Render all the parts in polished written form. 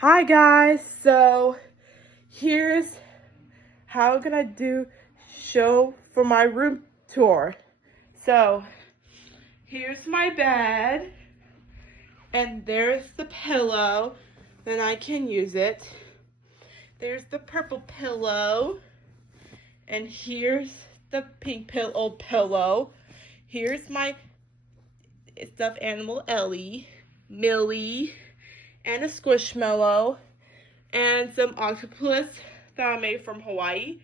Hi guys, so here's how I'm gonna do show for my room tour. So here's my bed and there's the pillow, then I can use it. There's the purple pillow and here's the pink pillow. Here's my stuffed animal Ellie, Millie, and a squishmallow, and some octopus that I made from Hawaii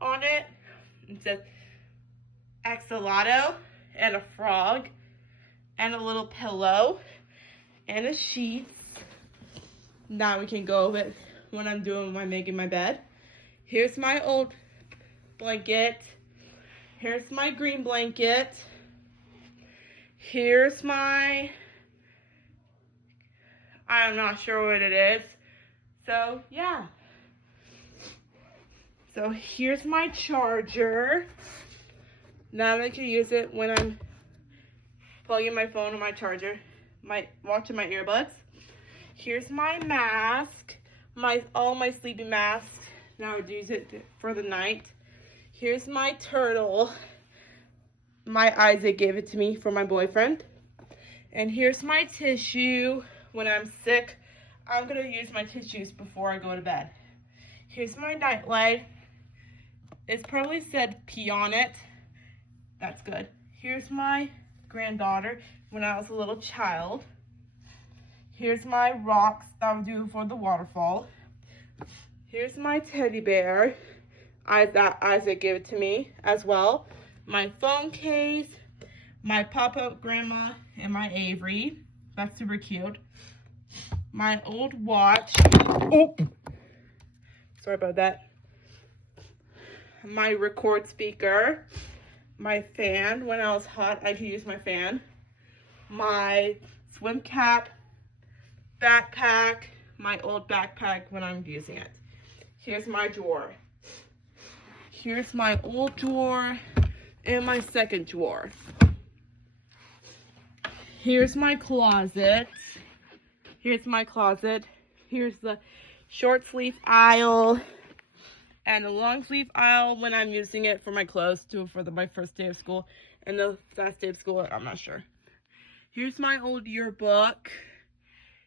on it. It says axolotl and a frog and a little pillow and a sheets. Now we can go over it when I'm making my bed. Here's my old blanket. Here's my green blanket. Here's my, I'm not sure what it is. So yeah. So here's my charger. Now I can use it when I'm plugging my phone in my charger, watching my earbuds. Here's my mask, all my sleeping masks. Now I would use it for the night. Here's my turtle. My Isaac gave it to me for my boyfriend. And here's my tissue. When I'm sick, I'm gonna use my tissues before I go to bed. Here's my nightlight. It's probably said pee on it. That's good. Here's my granddaughter when I was a little child. Here's my rocks that I do for the waterfall. Here's my teddy bear. Isaac gave it to me as well. My phone case, my pop-up grandma, and my Avery. That's super cute. My old watch. Oh, sorry about that. My record speaker. My fan. When I was hot, I could use my fan. My swim cap, backpack, my old backpack when I'm using it. Here's my drawer. Here's my old drawer and my second drawer. Here's my closet. Here's my closet. Here's the short sleeve aisle and the long sleeve aisle when I'm using it for my clothes too, for my first day of school and the last day of school, I'm not sure. Here's my old yearbook.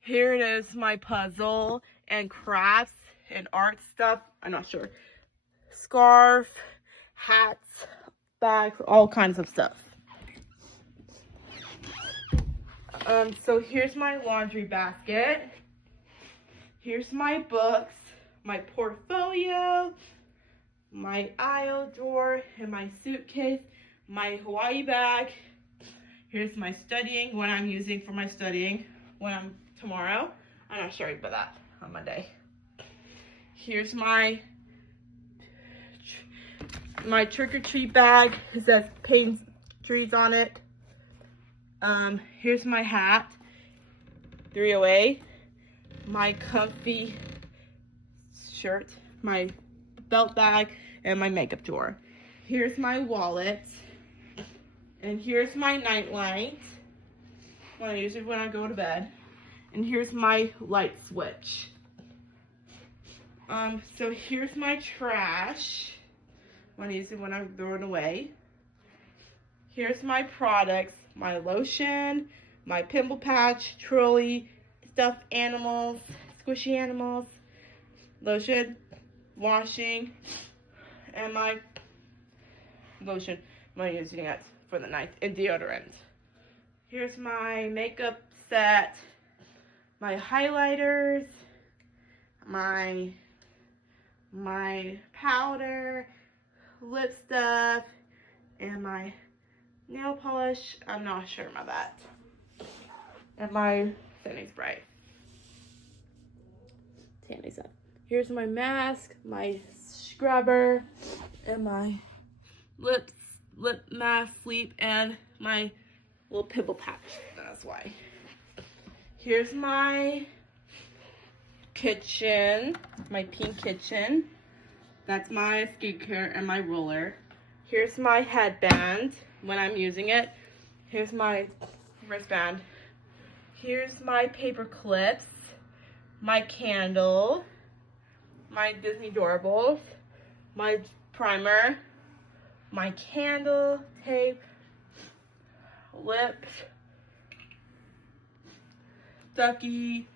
Here it is, my puzzle and crafts and art stuff. I'm not sure. Scarf, hats, bags, all kinds of stuff. So here's my laundry basket. Here's my books, my portfolio, my aisle drawer, and my suitcase, my Hawaii bag. Here's my studying, what I'm using for my studying when I'm tomorrow. I'm not sure about that on Monday. Here's my trick-or-treat bag. It says paint trees on it. Here's my hat, 308. My comfy shirt, my belt bag, and my makeup drawer. Here's my wallet. And here's my nightlight. I use it when I go to bed. And here's my light switch. So here's my trash. I use it when I'm throwing away. Here's my products, my lotion, my pimple patch, trolley, stuffed animals, squishy animals, lotion, washing, and my lotion. I'm using it for the night, and deodorant. Here's my makeup set, my highlighters, my powder, lip stuff, and my nail polish. I'm not sure about that. And my setting spray. Tanning stuff. Here's my mask, my scrubber, and my lip mask sleep, and my little pimple patch. That's why. Here's my kitchen, my pink kitchen. That's my skincare and my roller. Here's my headband when I'm using it. Here's my wristband. Here's my paper clips, my candle, my Disney Doorables, my primer, my candle, tape, lips, Ducky,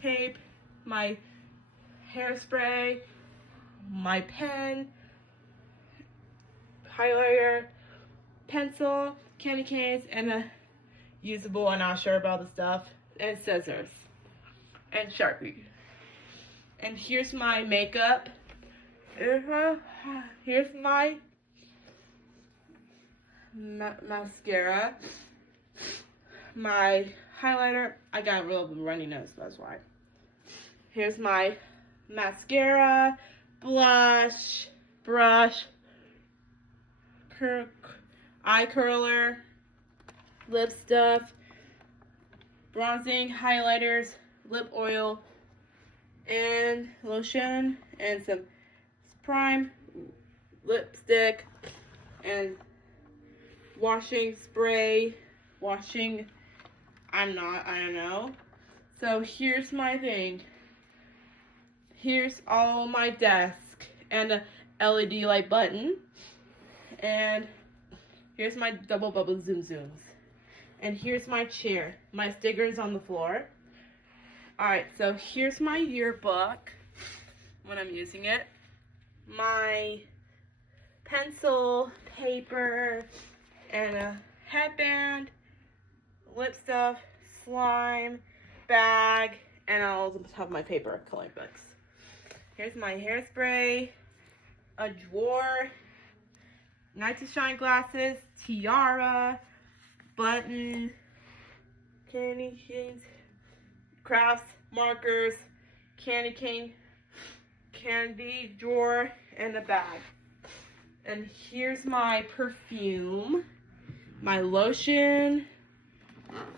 tape, my hairspray, my pen, highlighter, pencil, candy canes, and a usable, I'm not sure about the stuff, and scissors, and Sharpie. And here's my makeup. Here's my mascara, my highlighter. I got a real runny nose, that's why. Here's my mascara, blush, brush, eye curler, lip stuff, bronzing, highlighters, lip oil, and lotion, and some prime, lipstick, and washing spray, I don't know. So here's my thing. Here's all my desk and a LED light button. And here's my double bubble zoom zooms. And here's my chair. My stickers on the floor. Alright, so here's my yearbook when I'm using it. My pencil, paper, and a headband, lip stuff, slime, bag, and I also have my paper coloring books. Here's my hairspray, a drawer, Night to Shine glasses, tiara, button, candy canes, crafts, markers, candy cane, candy drawer, and a bag. And here's my perfume, my lotion,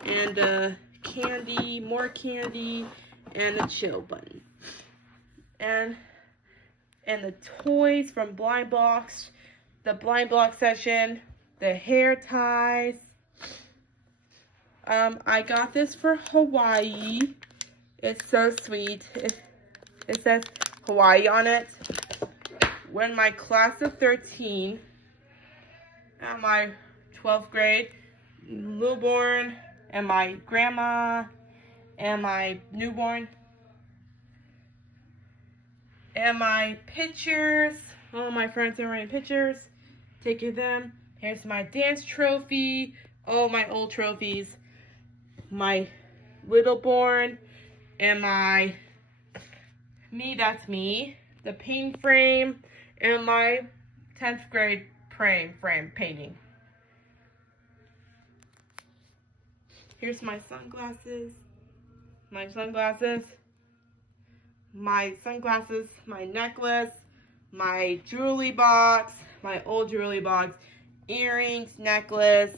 and candy, more candy, and a chill button. And the toys from Blind Box, the Blind Box section, the hair ties. I got this for Hawaii. It's so sweet. It says Hawaii on it. When my class of 13, at my 12th grade, newborn, and my grandma, and my newborn, and my pictures. All my friends are writing pictures. Taking them. Here's my dance trophy. All my old trophies. My little born, and my me, that's me. The paint frame, and my 10th grade frame painting. Here's my sunglasses, my necklace, my jewelry box, my old jewelry box, earrings, necklace,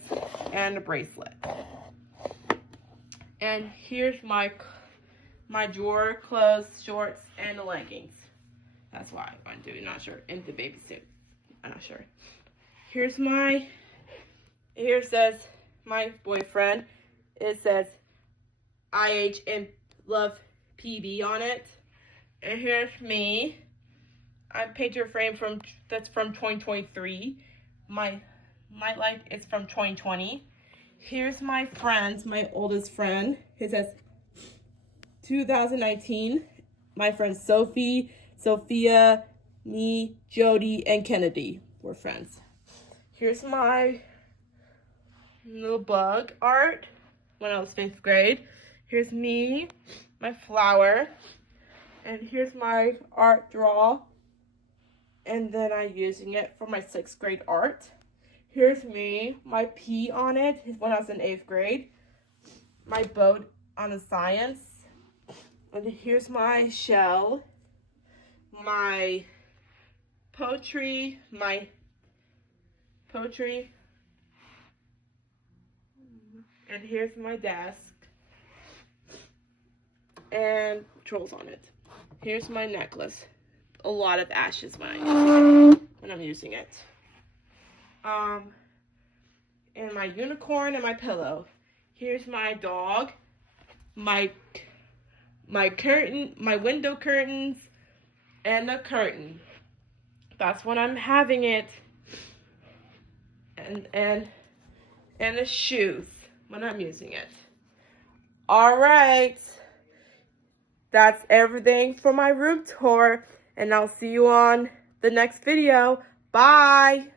and a bracelet. And here's my drawer, clothes, shorts, and leggings. That's why I'm doing, not sure, and the baby suit. I'm not sure. Here says my boyfriend. It says IH and Love PB on it. And here's me. I picture frame that's from 2023. My light is from 2020. Here's my friends, my oldest friend. It says 2019. My friends Sophie, Sophia, me, Jody, and Kennedy were friends. Here's my little bug art when I was 5th grade. Here's me, my flower, and here's my art draw, and then I'm using it for my 6th grade art. Here's me, my P on it when I was in 8th grade, my boat on the science, and here's my shell, my poetry, and here's my desk, and trolls on it. Here's my necklace. A lot of ashes when I'm using it. And my unicorn and my pillow. Here's my dog, my my curtain, my window curtains, and a curtain. That's when I'm having it. And the shoes when I'm using it. All right. That's everything for my room tour, and I'll see you on the next video. Bye.